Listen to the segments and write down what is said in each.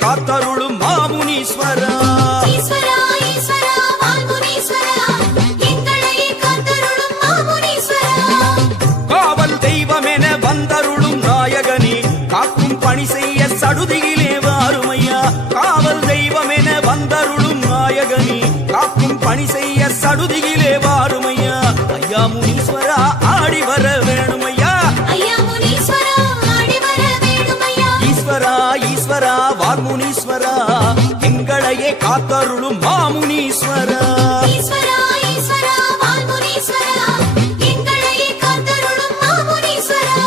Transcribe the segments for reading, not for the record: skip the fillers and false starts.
காத்தருளும் மாமுனீஸ்வரா. ஈஸ்வரா ஈஸ்வரா வால்முனீஸ்வரா எங்களையே காத்தருளும் மாமுனீஸ்வரா. காவல் தெய்வமென வந்தருளும் நாயகனே காக்கும் பணி செய்ய சடுதியிலே வாருமையா. காவல் தெய்வமென வந்தருளும் நாயகனே காக்கும் பணி செய்ய சடுதியிலே வாருமையா. ஐயா முனீஸ்வரா ஆடி வர வேணுமையா. ஐயா முனீஸ்வரா ஆடி வர வேணுமையா. ஈஸ்வரா ஈஸ்வரா வால்முனீஸ்வரா எங்களையே காத்தருளும் மாமுனீஸ்வரா. ஈஸ்வரா ஈஸ்வரா வால்முனீஸ்வரா எங்களையே காத்தருளும் மாமுனீஸ்வரா.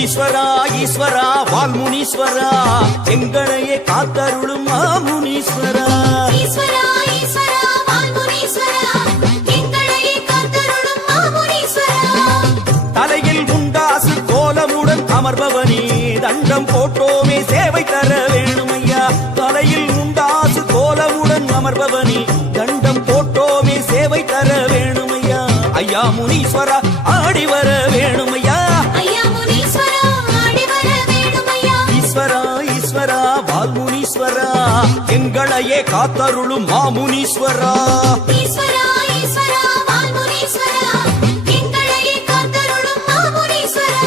ஈஸ்வரா ஈஸ்வரா வால்முனீஸ்வரா எங்களையே காத்தருளும் மாமுனீஸ்வரா. ஈஸ்வரா ஈஸ்வரா வால்முனீஸ்வரா எங்களையே காத்தருளும் மாமுனீஸ்வரா. தலையில் முண்டாசு கோலமுடன் அமர்பவனே தண்டம் போட்டோமே சேவை தர வேணுமையா. தலையில் முண்டாசு கோலமுடன் அமர்பவனே தண்டம் போட்டோமே சேவை தர வேணுமையா. ஐயா முனீஸ்வரா ஆடி வர வேணுமையா. ஐயா முனீஸ்வரா ஆடி வர வேணுமையா. ஈஸ்வரா ஈஸ்வரா வால்முனீஸ்வரா எங்களையே காத்தருளும் மாமுனீஸ்வரா. ஈஸ்வரா ஈஸ்வரா வால்முனீஸ்வரா எங்களையே காத்தருளும் மாமுனீஸ்வரா.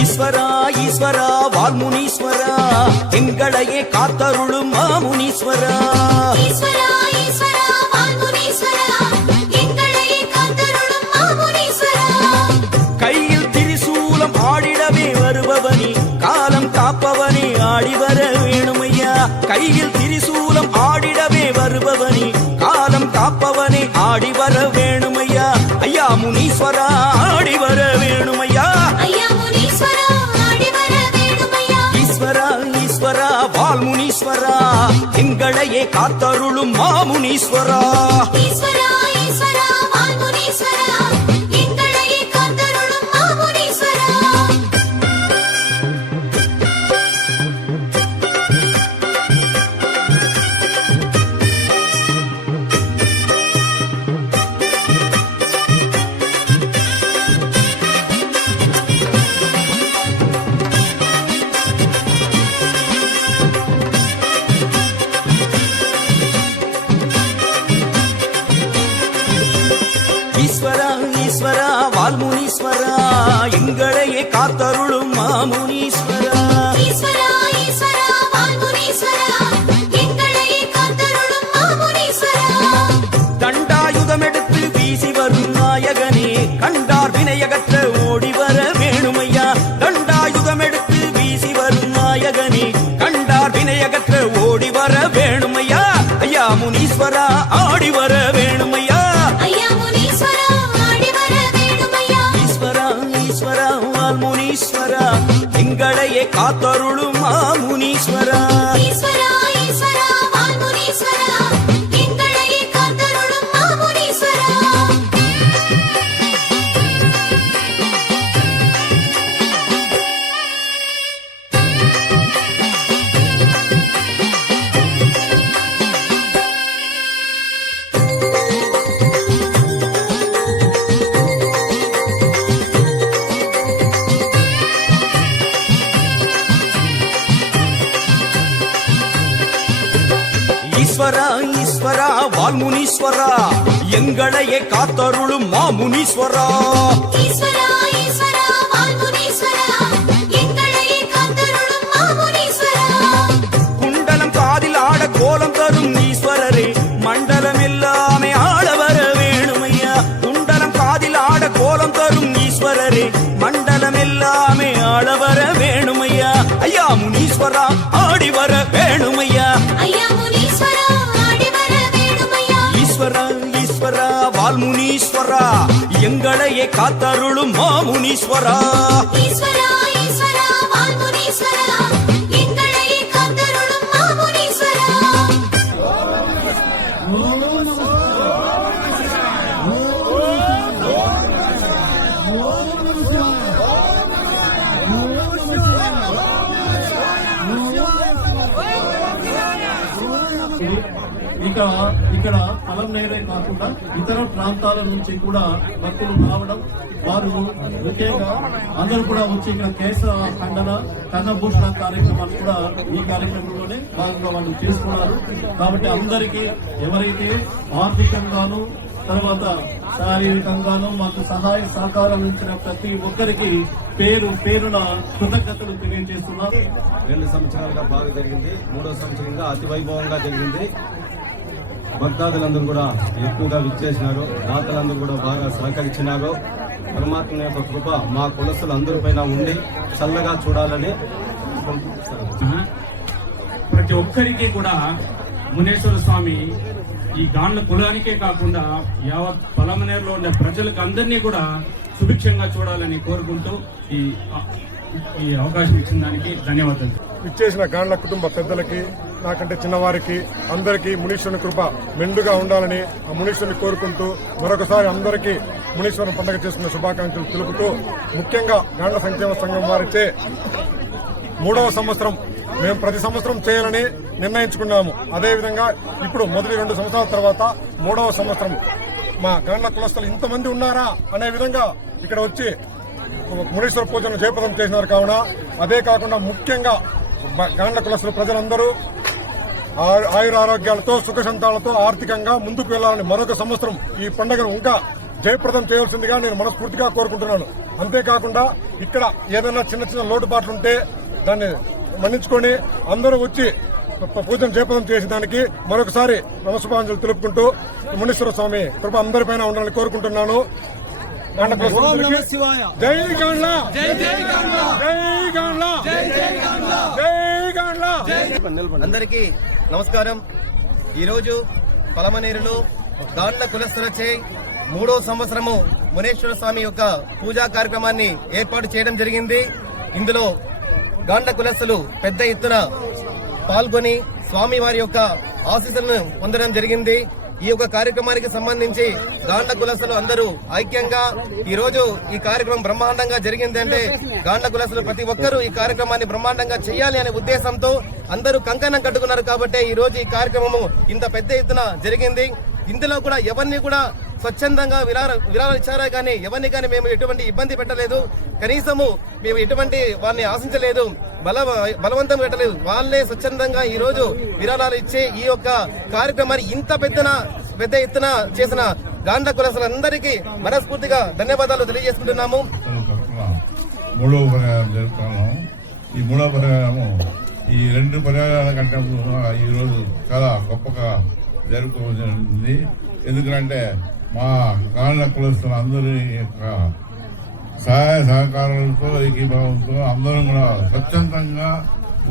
ஈஸ்வரா ஈஸ்வரா வால்முனீஸ்வரா எங்களையே காத்தருளும் மாமுனீஸ்வரா. ஈஸ்வரா ஈஸ்வரா வால்முனீஸ்வரா எங்களையே காத்தருளும் மாமுனீஸ்வரா. கையில் திரிசூலம் ஆடிடவே வருபவனே காலம் காப்பவனே ஆடி வர வேணுமையா. கையில் திரிசூலம் ஆடிடவே வருபவனே காலம் காப்பவனே ஆடி வர வேணுமையா. ஐயா முனீஸ்வரா ஆடி வர வேணுமையா. ஐயா முனீஸ்வரா ஆடி வர வேணுமையா. ஈஸ்வரா ஈஸ்வரா வால்முனீஸ்வரா எங்களையே காத்தருளும் மாமுனீஸ்வரா. ஈஸ்வரா ஈஸ்வரா வால்முனீஸ்வரா எங்களையே காத்தருளும் மாமுனீஸ்வரா. ஈஸ்வரா ஈஸ்வரா வால்முனீஸ்வரா எங்களையே காத்தருளும் மாமுனீஸ்வரா. ஈஸ்வரா ஈஸ்வரா வால்முனீஸ்வரா எங்களையே காத்தருளும் மாமுனீஸ்வரா. தண்டாயுதம் எடுத்து வீசி வரும் நாயகனே கண்டார் வினையகற்ற ஓடி வர வேணுமையா. தண்டாயுதம் எடுத்து வீசி வரும் நாயகனே கண்டார் வினையகற்ற ஓடி வர வேணுமையா. ஐயா முனீஸ்வரா ஆடி வர வேணுமையா. ஐயா முனீஸ்வரா ஆடி வர வேணுமையா. ஈஸ்வரா ஈஸ்வரா வால்முனீஸ்வரா எங்களையே காத்தருளும் மாமுனீஸ்வரா. ஈஸ்வரா ஈஸ்வரா வால்முனீஸ்வரா எங்களையே காத்தருளும் மாமுனீஸ்வரா. ஈஸ்வரா ஈஸ்வரா வால்முனீஸ்வரா எங்களையே காத்தருளும் மாமுனீஸ்வரா. ஈஸ்வரா ஈஸ்வரா வால்முனீஸ்வரா எங்களையே காத்தருளும் மாமுனீஸ்வரா. குண்டலம் காதில் ஆட கோலம் தரும் ஈஸ்வரரே மண்டலம் எல்லாமே ஆள வர வேணுமையா. குண்டலம் காதில் ஆட கோலம் தரும் ஈஸ்வரரே மண்டலம் எல்லாமே ஆள வர வேணுமையா ஐயா முனீஸ்வரா ஆடி வர வேணுமையா ஐயா முனீஸ்வரா ஆடி வர வேணுமையா ஈஸ்வரா ஈஸ்வரா வால்முனீஸ்வரா எங்களையே காத்தருளும் மாமுனீஸ்வரா ஈஸ்வரா ஈஸ்வரா வால்முனீஸ்வரா எங்களையே காத்தருளும் மாமுனீஸ்வரா ఇక్కడ పలంనేరే కాకుండా ఇతర ప్రాంతాల నుంచి కూడా భక్తులు రావడం, వారు ముఖ్యంగా అందరూ కూడా వచ్చి ఇక్కడ కేశ ఖండన కన్నభూషణ కార్యక్రమాలు కూడా ఈ కార్యక్రమంలోనే భాగంగా వాళ్ళు చేసుకున్నారు. కాబట్టి అందరికీ ఎవరైతే ఆర్థికంగాను తర్వాత శారీరకంగాను మాకు సహాయ సహకారాలు ఇచ్చిన ప్రతి ఒక్కరికి పేరు పేరున కృతజ్ఞతలు తెలియజేస్తున్నారు. 2 సంవత్సరాలుగా బాగా జరిగింది. 3వ సంవత్సరంగా అతి వైభవంగా జరిగింది. భక్తాదులందరూ కూడా ఎక్కువగా విచ్చేసినారు. దాతలందరూ కూడా బాగా సహకరించినారు. పరమాత్మ యొక్క కృప మా కులస్తులు అందరిపైన ఉండి చల్లగా చూడాలని ప్రతి ఒక్కరికి కూడా మునేశ్వర స్వామి ఈ గాండ్ల కులానికే కాకుండా యావత్ పలమనేరులో ఉండే ప్రజలకు అందరినీ కూడా సుభిక్షంగా చూడాలని కోరుకుంటూ ఈ అవకాశం ఇచ్చిన దానికి ధన్యవాదాలు. ఇచ్చేసిన గాండ్ల కుటుంబ పెద్దలకి, నాకంటే చిన్నవారికి అందరికీ మునీశ్వరుని కృప మెండుగా ఉండాలని ఆ మునీశ్వరుని కోరుకుంటూ మరొకసారి అందరికీ మునీశ్వరుని పండుగ చేసుకున్న శుభాకాంక్షలు తెలుపుతూ, ముఖ్యంగా గాండ్ల సంక్షేమ సంఘం వారిచే 3వ సంవత్సరం మేము ప్రతి సంవత్సరం చేయాలని నిర్ణయించుకున్నాము. అదేవిధంగా ఇప్పుడు మొదటి 2 సంవత్సరాల తర్వాత 3వ సంవత్సరం మా గాండ్ల కులస్తులు ఇంతమంది ఉన్నారా అనే విధంగా ఇక్కడ వచ్చి మునీశ్వర పూజను జయప్రదం చేసినారు. కావున అదే కాకుండా ముఖ్యంగా గాండ్ల కులస్తులు ప్రజలందరూ ఆయురారోగ్యాలతో సుఖశాంతాలతో ఆర్థికంగా ముందుకు వెళ్లాలని మరొక సంవత్సరం ఈ పండుగను ఇంకా జయప్రదం చేయవలసిందిగా నేను మనస్ఫూర్తిగా కోరుకుంటున్నాను. అంతేకాకుండా ఇక్కడ ఏదైనా చిన్న చిన్న లోటుపాట్లుంటే దాన్ని మన్నించుకొని అందరూ వచ్చి పూజను జయప్రదం చేసిన దానికి మరొకసారి నమస్కారాలు తెలుపుకుంటూ మునీశ్వర స్వామి కృప అందరిపైన ఉండాలని కోరుకుంటున్నాను. జై గాండ్ల, జై గాండ్ల, జై గాండ్ల, జై గాండ్ల. అందరికీ నమస్కారం. ఈరోజు పలమనేరులో గాండ్ల కులస్తులచే 3వ సంవత్సరము మునేశ్వర స్వామి యొక్క పూజా కార్యక్రమాన్ని ఏర్పాటు చేయడం జరిగింది. ఇందులో గాండ్ల కులస్తులు పెద్ద ఎత్తున పాల్గొని స్వామి వారి యొక్క ఆశీస్సులను పొందడం జరిగింది. ఈ యొక్క కార్యక్రమానికి సంబంధించి గాండ్ల కులస్తులు అందరూ ఐక్యంగా ఈ రోజు ఈ కార్యక్రమం బ్రహ్మాండంగా జరిగింది అంటే గాండ్ల కులస్తులు ప్రతి ఒక్కరూ ఈ కార్యక్రమాన్ని బ్రహ్మాండంగా చేయాలి అనే ఉద్దేశంతో అందరూ కంకణం కట్టుకున్నారు. కాబట్టి ఈ రోజు ఈ కార్యక్రమము ఇంత పెద్ద ఎత్తున జరిగింది. ఇందులో కూడా ఎవరిని కూడా స్వచ్ఛందంగా విరాళాలు ఇచ్చారా కానీ ఎవరిని కానీ మేము ఎటువంటి ఇబ్బంది పెట్టలేదు. కనీసము మేము ఎటువంటి వారిని ఆశించలేదు, బలవంతం పెట్టలేదు. వాళ్ళే స్వచ్ఛందంగా ఈ రోజు విరాళాలు ఇచ్చే ఈ యొక్క కార్యక్రమాన్ని ఇంత పెద్ద ఎత్తున చేసిన గాండ్ల కులస్తులందరికీ మనస్ఫూర్తిగా ధన్యవాదాలు తెలియజేసుకుంటున్నాము. 3వ పర్యాయం జరుపుతున్నాము. ఈ 3వ పర్యాయము ఈ 2 పర్యాయాల కంటే ఈ రోజు చాలా గొప్పగా జరుపుకోవాల్సింది. ఎందుకంటే మా గాండ్ల కులస్తులు అందరి యొక్క సహాయ సహకారాలతో ఏకీభావంతో అందరం కూడా స్వచ్ఛందంగా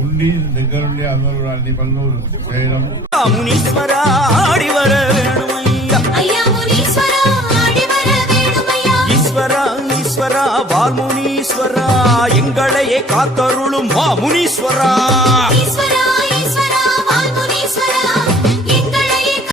ఉండి దగ్గరుండి అందరూ అన్ని పనులు చేయడం. మునీశ్వరా ఆడి వర వేణుమయ్యా ஐயா முனீஸ்வரா ஆடி வர வேணுமையா ஈஸ்வரா ஈஸ்வரா வால்முனீஸ்வரா எங்களையே காத்தருளும் மாமுனீஸ்வரா ஈஸ்வரா